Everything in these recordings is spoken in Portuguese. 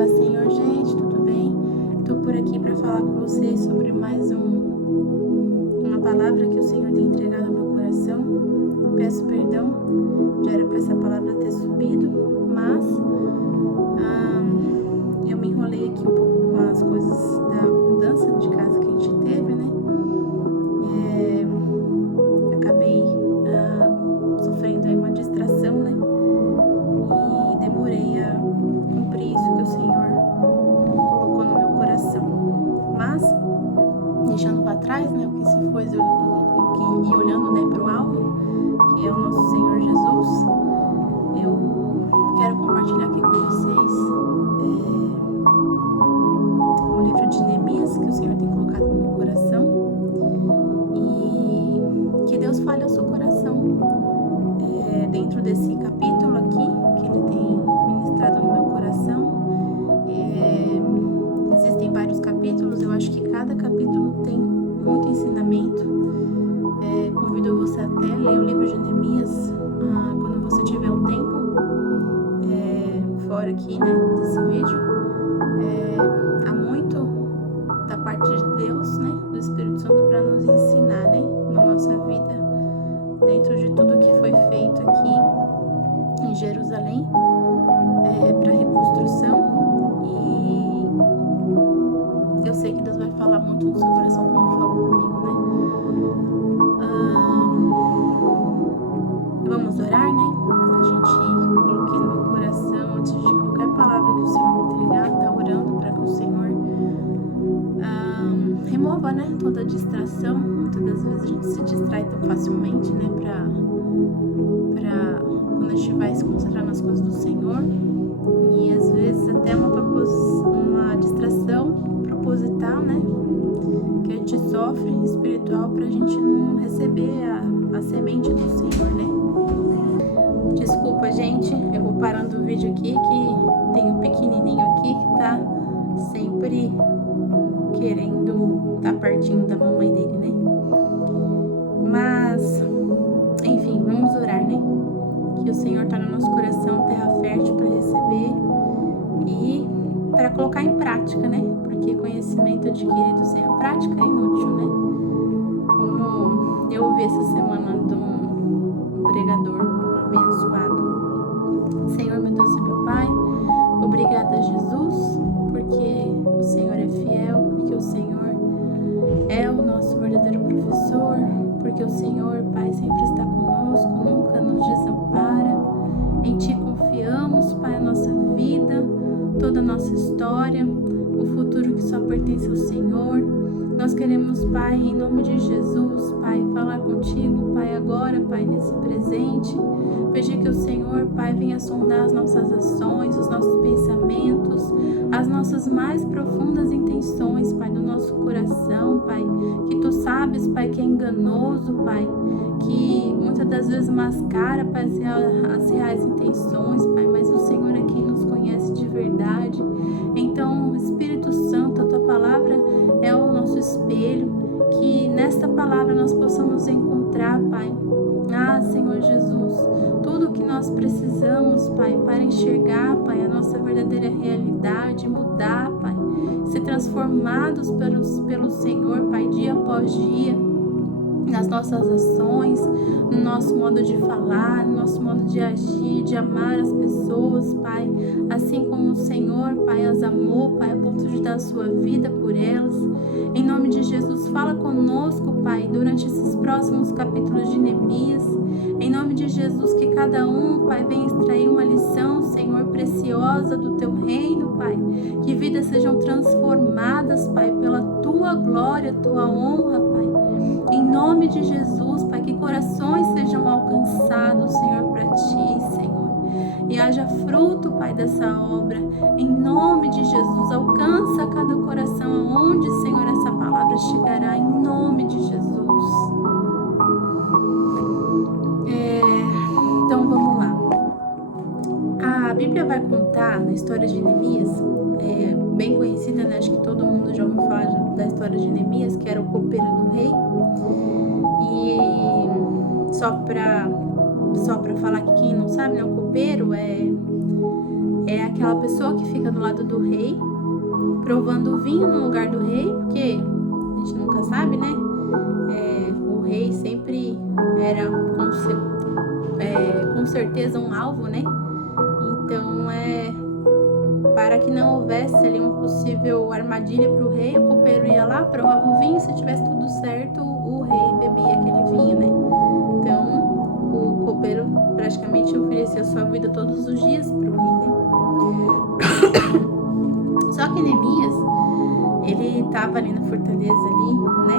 Paz, Senhor, gente, tudo bem? Estou por aqui para falar com vocês sobre mais uma palavra que o Senhor tem entregado ao meu coração. Peço perdão, já era para essa palavra ter subido, mas eu me enrolei aqui um pouco com as coisas da mudança de casa que a gente teve, né? Acabei sofrendo aí uma distração, né? E demorei a cumprir isso que o Senhor colocou no meu coração. Mas, deixando para trás, né, o que se foi e olhando, né, para o alvo, que é o nosso Senhor Jesus, eu quero compartilhar aqui com vocês o livro de Neemias, que o Senhor tem colocado no meu coração, e que Deus fale ao seu coração dentro desse capítulo aqui, que Ele tem ministrado no meu coração. Existem vários capítulos, eu acho que cada capítulo tem muito ensinamento. Convido você até ler o livro de Neemias quando você tiver um tempo fora aqui, né, desse vídeo. Há muito da parte de Deus, né, do Espírito Santo, para nos ensinar, né, na nossa vida, dentro de tudo que foi feito aqui em Jerusalém, para reconstrução. E eu sei que Deus vai falar muito no seu coração, como falou comigo, né? Vamos orar, né? Eu coloquei no meu coração, antes de qualquer palavra que o Senhor me entregar, tá orando para que o Senhor remova, né, toda a distração. Muitas das vezes a gente se distrai tão facilmente, né, pra quando a gente vai se concentrar nas coisas do Senhor, e às vezes até uma distração proposital, né, que a gente sofre espiritual, pra gente não receber a semente do Senhor, né. Desculpa, gente, eu vou parando o vídeo aqui, que tem um pequenininho aqui que tá sempre querendo tá pertinho da mamãe dele, né. Mas, enfim, vamos orar, né? Que o Senhor tá no nosso coração, terra fértil para receber e para colocar em prática, né? Porque conhecimento adquirido sem a prática é inútil, né? Como eu ouvi essa semana de um pregador abençoado. Senhor, meu Deus e meu Pai, obrigada, Jesus, porque o Senhor é fiel, porque o Senhor é o nosso verdadeiro professor, porque o Senhor, Pai, sempre está conosco, nunca nos desampara. Em Ti confiamos, Pai, a nossa vida, toda a nossa história, o futuro que só pertence ao Senhor. Nós queremos, Pai, em nome de Jesus, Pai, falar contigo, Pai, agora, Pai, nesse presente. Pedir que o Senhor, Pai, venha sondar as nossas ações, os nossos pensamentos, as nossas mais profundas intenções, Pai, do nosso coração, Pai, que Tu sabes, Pai, que é enganoso, Pai, que muitas das vezes mascara, Pai, as reais intenções, Pai, mas o Senhor é quem nos conhece de verdade. Então, Espírito Santo, a Tua palavra é o nosso espelho, que nesta palavra nós possamos encontrar, Pai, Senhor Jesus, tudo que nós precisamos, Pai, para enxergar, Pai, a nossa verdadeira realidade, mudar, Pai, ser transformados pelo Senhor, Pai, dia após dia, nas nossas ações, no nosso modo de falar, no nosso modo de agir, de amar as pessoas, Pai, assim como o Senhor, Pai, as amou, Pai, a ponto de dar a sua vida por elas. Em nome de Jesus, fala conosco, Pai, durante esses próximos capítulos de Neemias. Em nome de Jesus, que cada um, Pai, venha extrair uma lição, Senhor, preciosa do Teu reino, Pai. Que vidas sejam transformadas, Pai, pela Tua glória, Tua honra, Pai. Em nome de Jesus, Pai, que corações sejam alcançados, Senhor, para Ti, Senhor. E haja fruto, Pai, dessa obra. Em nome de Jesus, alcança cada coração aonde, Senhor, essa palavra chegará. Em nome de Jesus. Então, vamos lá. A Bíblia vai contar na história de Neemias, bem conhecida, né? Acho que todo mundo já ouviu falar da história de Neemias, que era o copeiro do rei. E só pra falar que quem não sabe, né, o copeiro é é aquela pessoa que fica do lado do rei, provando o vinho no lugar do rei, porque a gente nunca sabe, né? O rei sempre era com certeza um alvo, né? Então, para que não houvesse ali uma possível armadilha para o rei, o copeiro ia lá, provava o vinho, se tivesse tudo certo, o rei bebia aquele vinho, né? Então, o copeiro praticamente oferecia sua vida todos os dias para o rei, né? Só que Neemias, ele estava ali na fortaleza ali, né?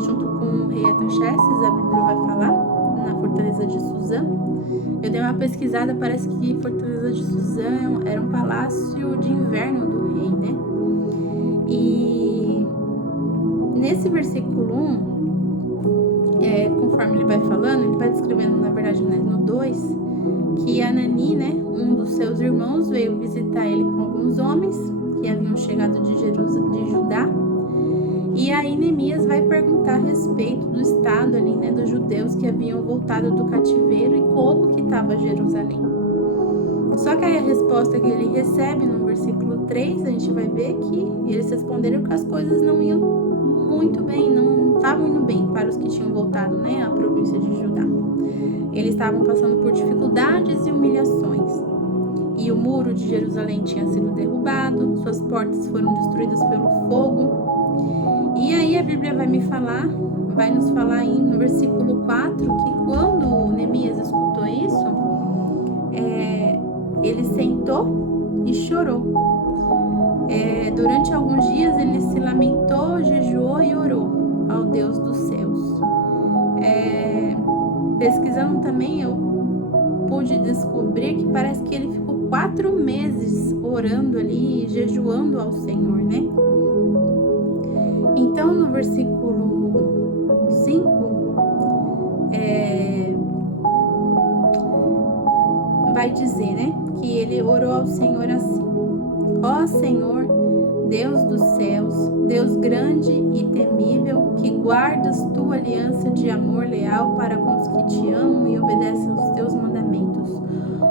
Junto com o rei Artaxerxes, a Bíblia vai falar, na fortaleza de Suzã. Eu dei uma pesquisada, parece que Fortaleza de Suzã era um palácio de inverno do rei, né? E nesse versículo 1, conforme ele vai falando, ele vai descrevendo, na verdade, né, no 2, que Anani, né, um dos seus irmãos, veio visitar ele com alguns homens que haviam chegado de Judá. E aí Neemias vai perguntar a respeito do estado ali, né, dos judeus que haviam voltado do cativeiro e como que estava Jerusalém. Só que aí a resposta que ele recebe no versículo 3, a gente vai ver que eles responderam que as coisas não iam muito bem, não estavam indo bem para os que tinham voltado, né, à província de Judá. Eles estavam passando por dificuldades e humilhações. E o muro de Jerusalém tinha sido derrubado, suas portas foram destruídas pelo fogo. E aí a Bíblia vai nos falar no versículo 4 que quando Neemias escutou isso, ele sentou e chorou. Durante alguns dias ele se lamentou, jejuou e orou ao Deus dos céus. Pesquisando também, eu pude descobrir que parece que ele ficou 4 meses orando ali, jejuando ao Senhor, né? Então, no versículo 5, vai dizer, né, que ele orou ao Senhor assim: ó Senhor, Deus dos céus, Deus grande e temível, que guardas tua aliança de amor leal para com os que te amam e obedecem aos teus mandamentos.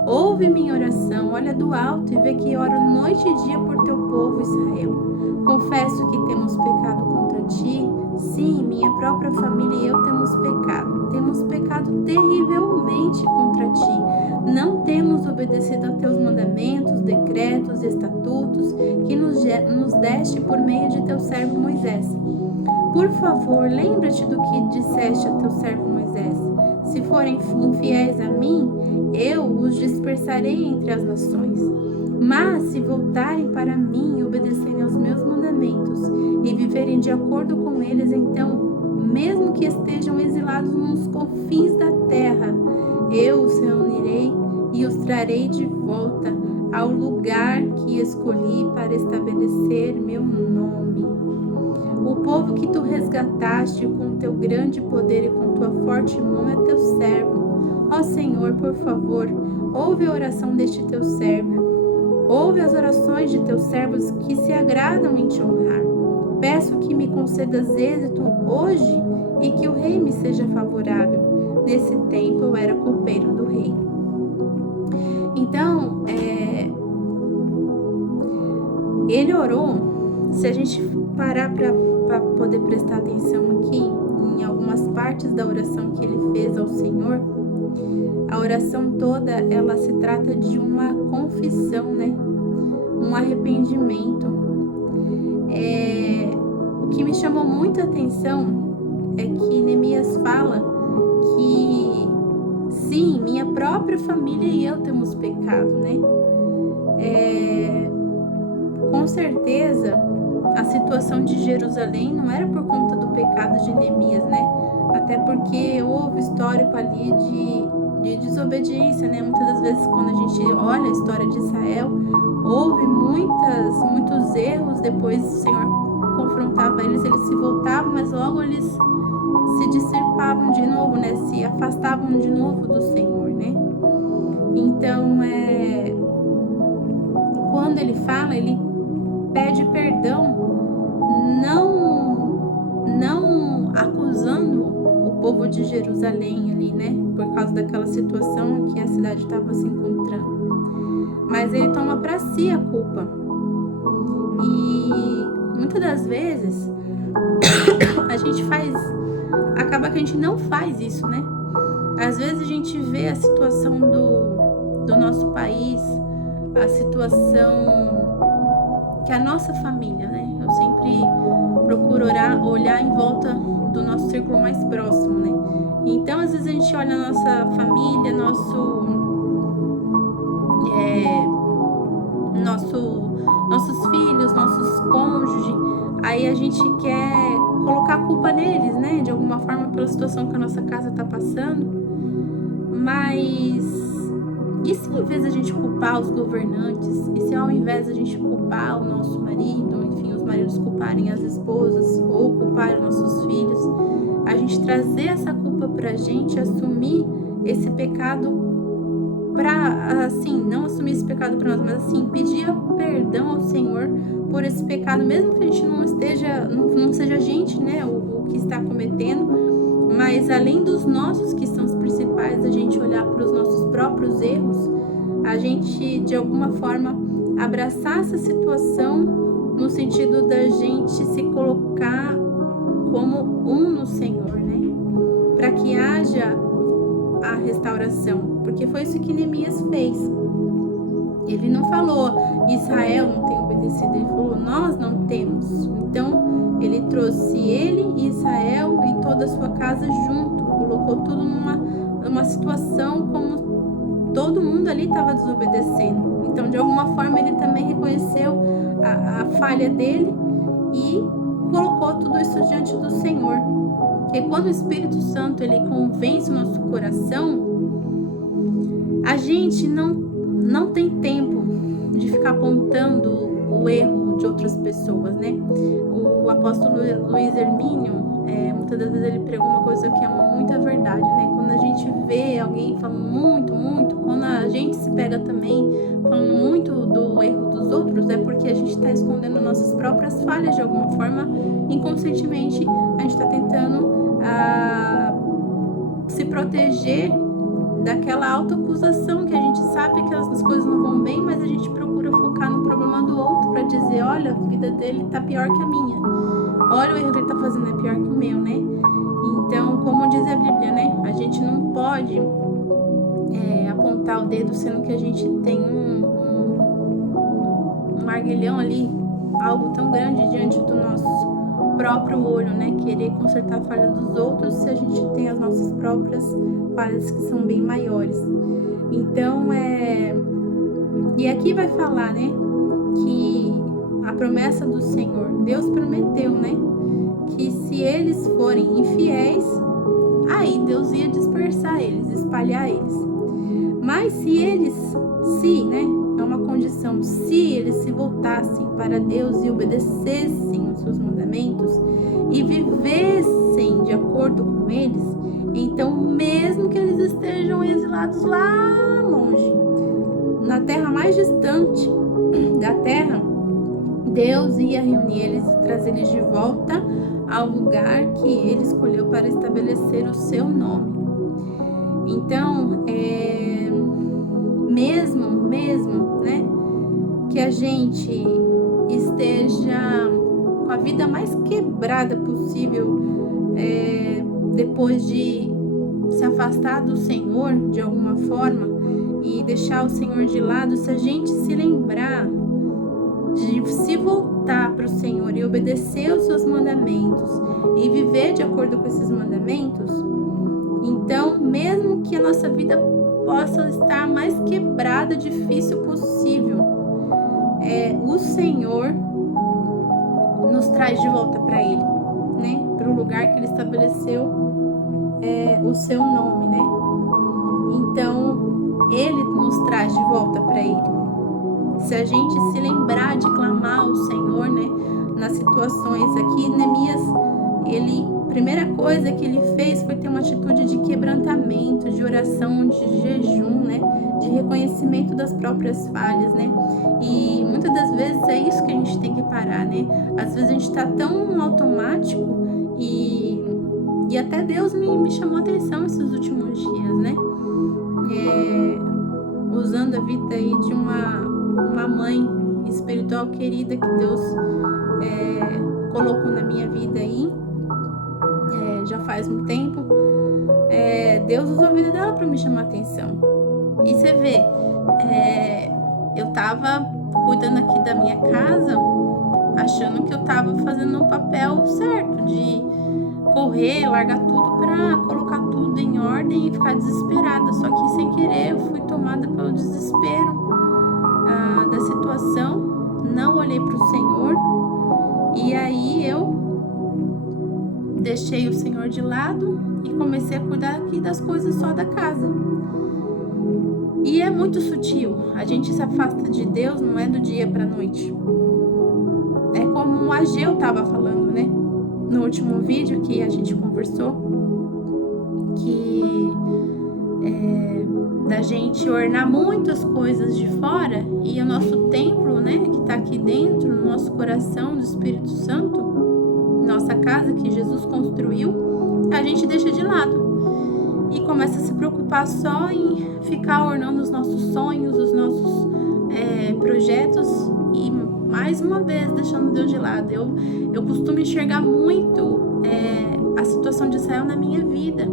Ouve minha oração, olha do alto e vê que oro noite e dia por teu povo Israel. Confesso que temos pecado contra ti. Sim, minha própria família e eu temos pecado. Temos pecado terrivelmente contra ti. Não temos obedecido a teus mandamentos, decretos e estatutos que nos deste por meio de teu servo Moisés. Por favor, lembra-te do que disseste a teu servo Moisés. Se forem infiéis a mim, eu os dispersarei entre as nações. Mas se voltarem para mim e obedecerem aos meus mandamentos e viverem de acordo com eles, então, mesmo que estejam exilados nos confins da terra, eu os reunirei e os trarei de volta ao lugar que escolhi para estabelecer meu nome. O povo que tu resgataste com teu grande poder e com tua forte mão é teu servo. Ó Senhor, por favor, ouve a oração deste teu servo. Ouve as orações de teus servos que se agradam em te honrar. Peço que me concedas êxito hoje e que o rei me seja favorável. Nesse tempo eu era copeiro do rei. Então, ele orou. Se a gente parar para poder prestar atenção aqui, em algumas partes da oração que ele fez ao Senhor, a oração toda, ela se trata de uma confissão, né? Um arrependimento. O que me chamou muita atenção é que Neemias fala que, sim, minha própria família e eu temos pecado, né? Com certeza, a situação de Jerusalém não era por conta do pecado de Neemias, né? Até porque houve histórico ali de desobediência, né? Muitas das vezes, quando a gente olha a história de Israel, houve muitos erros. Depois o Senhor confrontava eles se voltavam, mas logo eles se dissipavam de novo, né? Se afastavam de novo do Senhor, né? Então, quando ele fala, ele pede perdão, não acusando o povo de Jerusalém ali, né? Por causa daquela situação que a cidade estava se encontrando. mas ele toma para si a culpa. E muitas das vezes acaba que a gente não faz isso, né? Às vezes a gente vê a situação do nosso país, a situação que a nossa família, né? Eu sempre procuro olhar em volta do nosso círculo mais próximo, né? Então, às vezes a gente olha a nossa família, nossos filhos, nossos cônjuges, aí a gente quer colocar a culpa neles, né? De alguma forma, pela situação que a nossa casa está passando. Mas e se ao invés da gente culpar os governantes, e se ao invés da gente culpar o nosso marido, enfim, os maridos culparem as esposas ou culpar os nossos filhos, a gente trazer essa culpa pra gente, assumir esse pecado não assumir esse pecado pra nós, mas assim, pedir perdão ao Senhor por esse pecado, mesmo que a gente não seja a gente, né, o que está cometendo, mas além dos nossos, que são os principais, a gente olhar para os nossos próprios erros, a gente de alguma forma abraçar essa situação no sentido da gente se colocar como um no Senhor, né? Para que haja a restauração, porque foi isso que Neemias fez. Ele não falou Israel não tem obedecido, ele falou nós não temos. Então ele trouxe ele e Israel e toda a sua casa junto, colocou tudo numa situação como todo mundo ali estava desobedecendo. Então de alguma forma ele também reconheceu a falha dele e colocou tudo isso diante do Senhor. Porque quando o Espírito Santo ele convence o nosso coração, a gente não tem tempo de ficar apontando o erro de outras pessoas, né? O apóstolo Luiz Hermínio, muitas das vezes ele pregou uma coisa que é muita verdade, né? Quando a gente vê alguém falando muito, quando a gente se pega também falando muito do erro dos outros, é porque a gente está escondendo nossas próprias falhas de alguma forma, inconscientemente a gente está tentando se proteger daquela autoacusação que a gente sabe que as coisas não vão bem, mas a gente procura focar no problema do outro para dizer, olha, a vida dele tá pior que a minha, olha o erro que ele tá fazendo é pior que o meu, né? Então, como diz a Bíblia, né, a gente não pode apontar o dedo, sendo que a gente tem um arguilhão ali, algo tão grande diante do nosso próprio olho, né? Querer consertar a falha dos outros se a gente tem as nossas próprias falhas que são bem maiores. Então, e aqui vai falar, né? Que a promessa do Senhor, Deus prometeu, né? Que se eles forem infiéis, aí Deus ia dispersar eles, espalhar eles. Mas né? É uma condição, se eles se voltassem para Deus e obedecessem os seus mandamentos e vivessem de acordo com eles, então mesmo que eles estejam exilados lá longe, na terra mais distante da terra, Deus ia reunir eles e trazer eles de volta ao lugar que ele escolheu para estabelecer o seu nome. Então, mesmo, né, que a gente esteja com a vida mais quebrada possível, depois de se afastar do Senhor de alguma forma e deixar o Senhor de lado, se a gente se lembrar de se voltar para o Senhor e obedecer os seus mandamentos e viver de acordo com esses mandamentos, então, mesmo que a nossa vida possa estar mais quebrada, difícil possível, o Senhor nos traz de volta para Ele, né? Para o lugar que Ele estabeleceu o seu nome, né? Então, Ele nos traz de volta para Ele. Se a gente se lembrar de clamar ao Senhor, né? Nas situações aqui, Neemias, primeira coisa que ele fez foi ter uma atitude de quebrantamento, de oração, de jejum, né? De reconhecimento das próprias falhas, né? E muitas das vezes é isso que a gente tem que parar, né? Às vezes a gente tá tão automático e até Deus me chamou a atenção esses últimos dias, né? Usando abençoando a vida aí de uma mãe espiritual querida que Deus colocou na minha vida aí, já faz um tempo. Deus usou a vida dela para me chamar a atenção. E você vê, eu tava cuidando aqui da minha casa, achando que eu tava fazendo o papel certo de correr, largar tudo para colocar tudo em ordem e ficar desesperada. Só que sem querer eu fui tomada pelo desespero da situação, não olhei para o Senhor, e aí eu deixei o Senhor de lado e comecei a cuidar aqui das coisas só da casa. E é muito sutil, a gente se afasta de Deus, não é do dia para noite. É como o Ageu estava falando, né? No último vídeo que a gente conversou, que da gente ornar muitas coisas de fora e o nosso templo, né, que está aqui dentro, no nosso coração do Espírito Santo, nossa casa que Jesus construiu, a gente deixa de lado e começa a se preocupar só em ficar ornando os nossos sonhos, os nossos projetos e mais uma vez deixando Deus de lado. Eu costumo enxergar muito a situação de Israel na minha vida.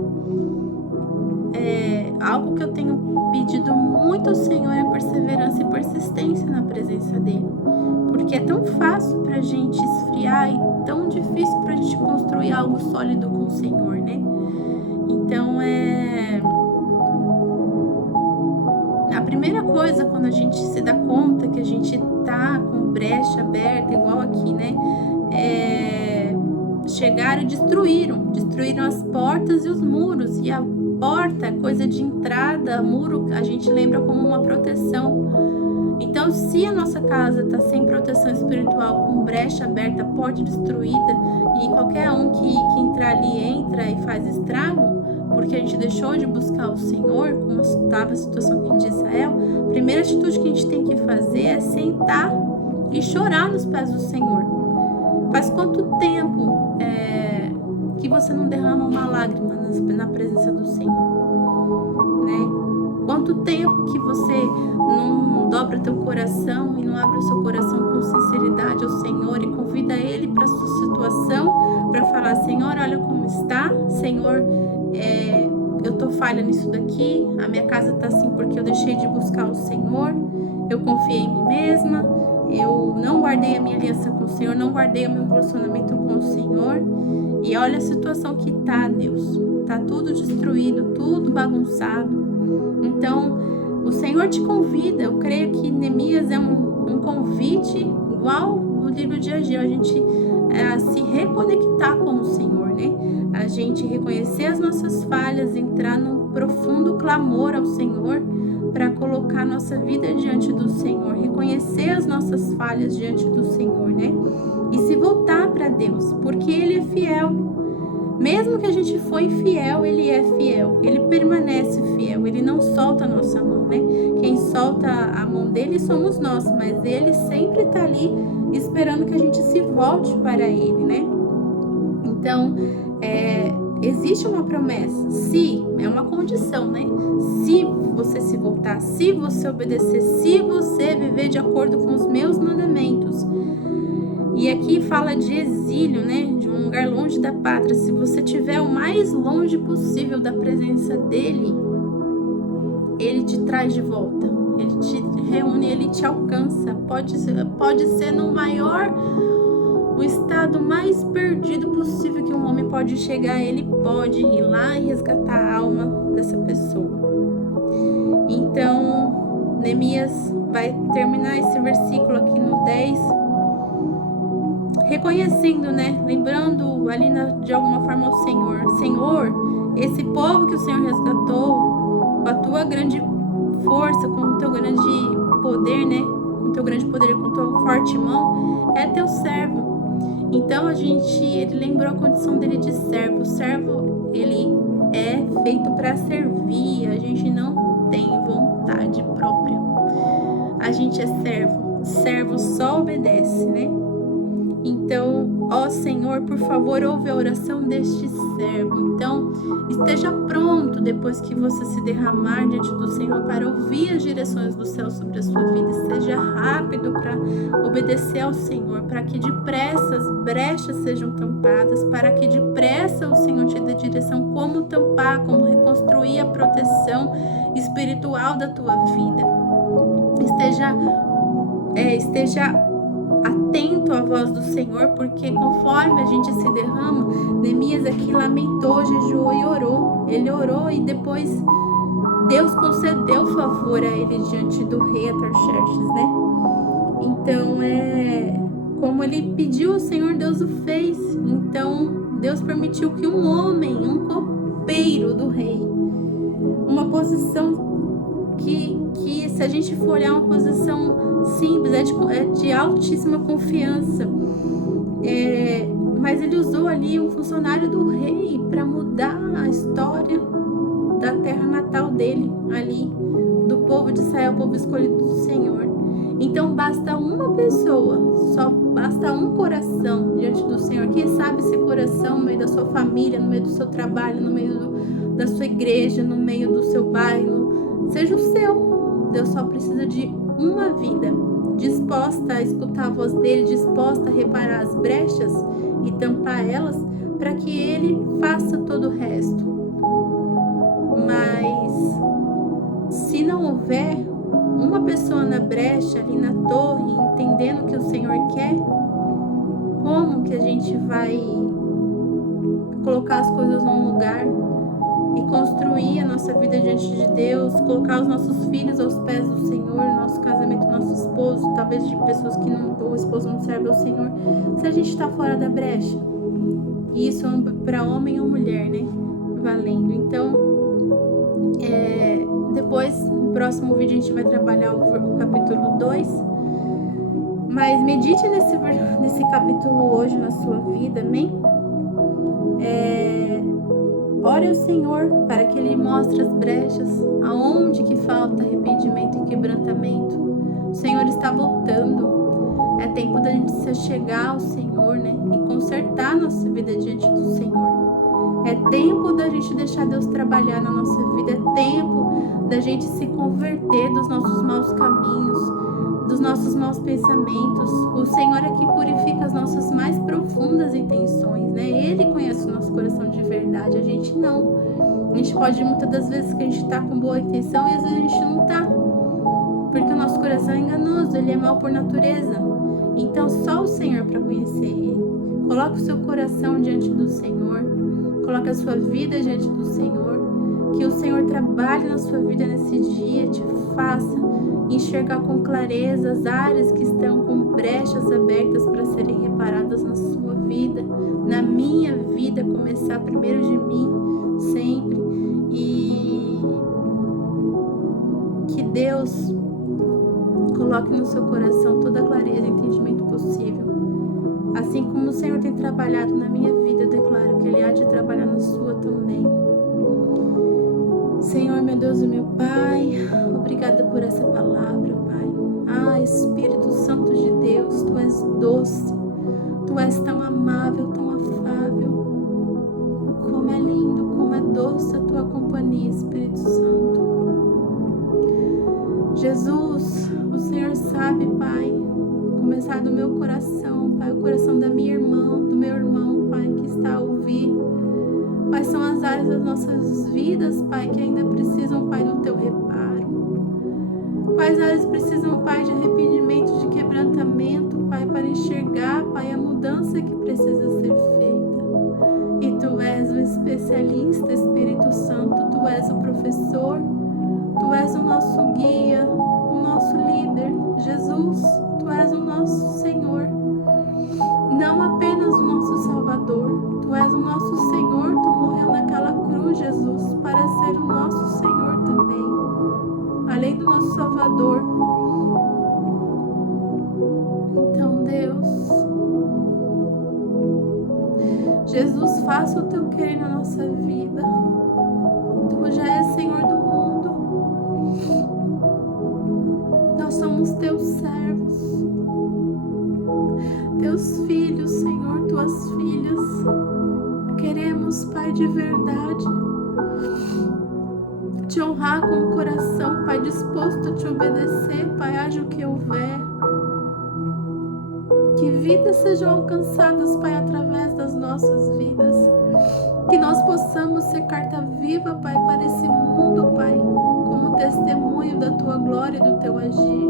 Algo que eu tenho pedido muito ao Senhor é perseverança e persistência na presença dele, porque é tão fácil pra gente esfriar e tão difícil pra gente construir algo sólido com o Senhor, né? Então a primeira coisa, quando a gente se dá conta que a gente tá com brecha aberta, igual aqui, né? Chegaram e destruíram as portas e os muros. E a porta, coisa de entrada, muro, a gente lembra como uma proteção. Então, se a nossa casa tá sem proteção espiritual, com brecha aberta, porta destruída, e qualquer um que entrar ali entra e faz estrago, porque a gente deixou de buscar o Senhor, como estava a situação aqui de Israel, a primeira atitude que a gente tem que fazer é sentar e chorar nos pés do Senhor. Faz quanto tempo que você não derrama uma lágrima na presença do Senhor, né? Quanto tempo que você não dobra teu coração e não abre o seu coração com sinceridade ao Senhor e convida Ele para sua situação, para falar: Senhor, olha como está, Senhor, eu tô falha nisso daqui, a minha casa tá assim porque eu deixei de buscar o Senhor, eu confiei em mim mesma, eu não guardei a minha aliança com o Senhor, não guardei o meu relacionamento com o Senhor, e olha a situação que tá, Deus, tá tudo destruído, tudo bagunçado. Então, o Senhor te convida. Eu creio que Neemias é um convite igual o livro de Ageu, a gente se reconectar com o Senhor, né? A gente reconhecer as nossas falhas, entrar num profundo clamor ao Senhor para colocar nossa vida diante do Senhor, reconhecer as nossas falhas diante do Senhor, né? E se voltar para Deus, porque Ele é fiel. Mesmo que a gente foi infiel, Ele é fiel. Ele permanece fiel. Ele não solta a nossa mão, né? Quem solta a mão dele somos nós, mas Ele sempre está ali esperando que a gente se volte para Ele, né? Então, existe uma promessa. Se, é uma condição, né? Se você se voltar, se você obedecer, se você viver de acordo com os meus mandamentos. E aqui fala de exílio, né? De um lugar longe da pátria. Se você estiver o mais longe possível da presença dele, ele te traz de volta. Ele te reúne, ele te alcança. Pode ser no maior, o estado mais perdido possível que um homem pode chegar. Ele pode ir lá e resgatar a alma dessa pessoa. Então, Neemias vai terminar esse versículo aqui no 10, reconhecendo, né? Lembrando ali de alguma forma ao Senhor. Senhor, esse povo que o Senhor resgatou com a tua grande força, com o teu grande poder, né? Com o teu grande poder, com a tua forte mão, é teu servo. Então ele lembrou a condição dele de servo. O servo, ele é feito para servir. A gente não tem vontade própria. A gente é servo. Servo só obedece, né? Então, ó Senhor, por favor, ouve a oração deste servo. Então, esteja pronto depois que você se derramar diante do Senhor para ouvir as direções do céu sobre a sua vida. Esteja rápido para obedecer ao Senhor, para que depressa as brechas sejam tampadas, para que depressa o Senhor te dê direção como tampar, como reconstruir a proteção espiritual da tua vida. Esteja atento à voz do Senhor, porque conforme a gente se derrama, Neemias aqui lamentou, jejuou e orou. Ele orou e depois Deus concedeu favor a ele diante do rei Atarxerxes, né? Então, como ele pediu ao Senhor, Deus o fez. Então, Deus permitiu que um homem, um copeiro do rei, uma posição que se a gente for olhar, uma posição simples, é de altíssima confiança, mas ele usou ali um funcionário do rei para mudar a história da terra natal dele, ali, do povo de Israel, o povo escolhido do Senhor. Então basta uma pessoa, só basta um coração diante do Senhor. Quem sabe esse coração no meio da sua família, no meio do seu trabalho, no meio da sua igreja, no meio do seu bairro, seja o seu. Deus só precisa de uma vida disposta a escutar a voz dele, disposta a reparar as brechas e tampar elas, para que ele faça todo o resto. Mas se não houver uma pessoa na brecha, ali na torre, entendendo o que o Senhor quer, como que a gente vai colocar as coisas num lugar e construir a nossa vida diante de Deus, colocar os nossos filhos aos pés do Senhor, nosso casamento, nosso esposo, talvez de pessoas que o esposo não serve ao Senhor, se a gente está fora da brecha? E isso é para homem ou mulher, né? Valendo. Então, depois, no próximo vídeo, a gente vai trabalhar o capítulo 2. Mas medite nesse capítulo hoje na sua vida, amém? Ore ao Senhor para que Ele mostre as brechas, aonde que falta arrependimento e quebrantamento. O Senhor está voltando. É tempo da gente se achegar ao Senhor, né? E consertar nossa vida diante do Senhor. É tempo da gente deixar Deus trabalhar na nossa vida. É tempo da gente se converter dos nossos maus caminhos, dos nossos maus pensamentos. O Senhor é que purifica as nossas mais profundas intenções, né? Ele conhece o nosso coração de verdade, a gente não. A gente pode, muitas das vezes, que a gente tá com boa intenção e às vezes a gente não tá, porque o nosso coração é enganoso, ele é mau por natureza. Então só o Senhor para conhecer ele. Coloque o seu coração diante do Senhor, coloque a sua vida diante do Senhor, que o Senhor trabalhe na sua vida nesse dia, te faça enxergar com clareza as áreas que estão com brechas abertas para serem reparadas na sua vida, na minha vida, começar primeiro de mim, sempre. E que Deus coloque no seu coração toda a clareza e entendimento possível. Assim como o Senhor tem trabalhado na minha vida, eu declaro que Ele há de trabalhar na sua também. Senhor, meu Deus e meu Pai, obrigada por essa palavra, Pai. Ah, Espírito Santo de Deus, Tu és doce, Tu és tão amável, tão afável. Como é lindo, como é doce a Tua companhia, Espírito Santo. Jesus, o Senhor sabe, Pai, começar do meu coração, Pai, o coração da minha irmã, do meu irmão, Pai, que está a ouvir. Quais são as áreas das nossas vidas, Pai, que ainda precisam, Pai, do Teu reparo? Quais áreas precisam, Pai, de arrependimento, de quebrantamento, Pai, para enxergar, Pai, a mudança que precisa ser feita? E Tu és o especialista, Espírito Santo, Tu és o professor, Tu és o nosso guia, o nosso líder. Jesus, Tu és o nosso Senhor. Não apenas o nosso Salvador, Tu és o nosso Senhor, Tu morreu naquela cruz, Jesus, para ser o nosso Senhor também, além do nosso Salvador. Então, Deus, Jesus, faça o Teu querer na nossa vida. Tu já és Senhor do mundo. Nós somos Teus servos, Teus filhos, Senhor, Tuas filhas. Queremos queremos, Pai, de verdade, te honrar com o coração, Pai, disposto a te obedecer, Pai, haja o que houver. Que vidas sejam alcançadas, Pai, através das nossas vidas. Que nós possamos ser carta viva, Pai, para esse mundo, Pai, como testemunho da Tua glória e do Teu agir.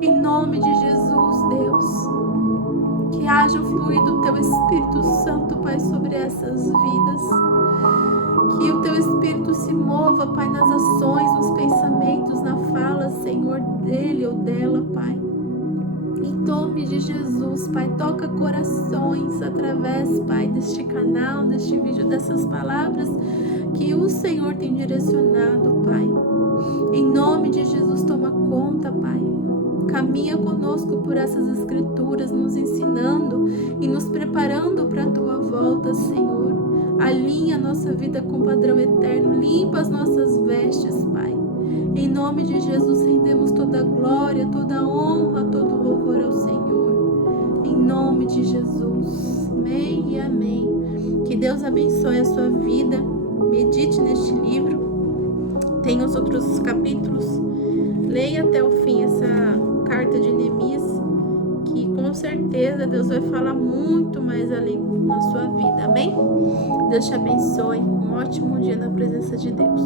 Em nome de Jesus, Deus, que haja o fluir do Teu Espírito Santo, Pai, sobre essas vidas. Que o Teu Espírito se mova, Pai, nas ações, nos pensamentos, na fala, Senhor, dele ou dela, Pai. Em nome de Jesus, Pai, toca corações através, Pai, deste canal, deste vídeo, dessas palavras que o Senhor tem direcionado, Pai. Em nome de Jesus, toma conta, Pai. Caminha conosco por essas escrituras, nos ensinando e nos preparando para a Tua volta, Senhor. Alinha a nossa vida com o padrão eterno, limpa as nossas vestes, Pai. Em nome de Jesus, rendemos toda a glória, toda a honra, todo o louvor ao Senhor. Em nome de Jesus. Amém e amém. Que Deus abençoe a sua vida. Medite neste livro. Tem os outros capítulos. Leia até o fim essa carta de Neemias, que com certeza Deus vai falar muito mais ali na sua vida. Amém? Deus te abençoe. Um ótimo dia na presença de Deus.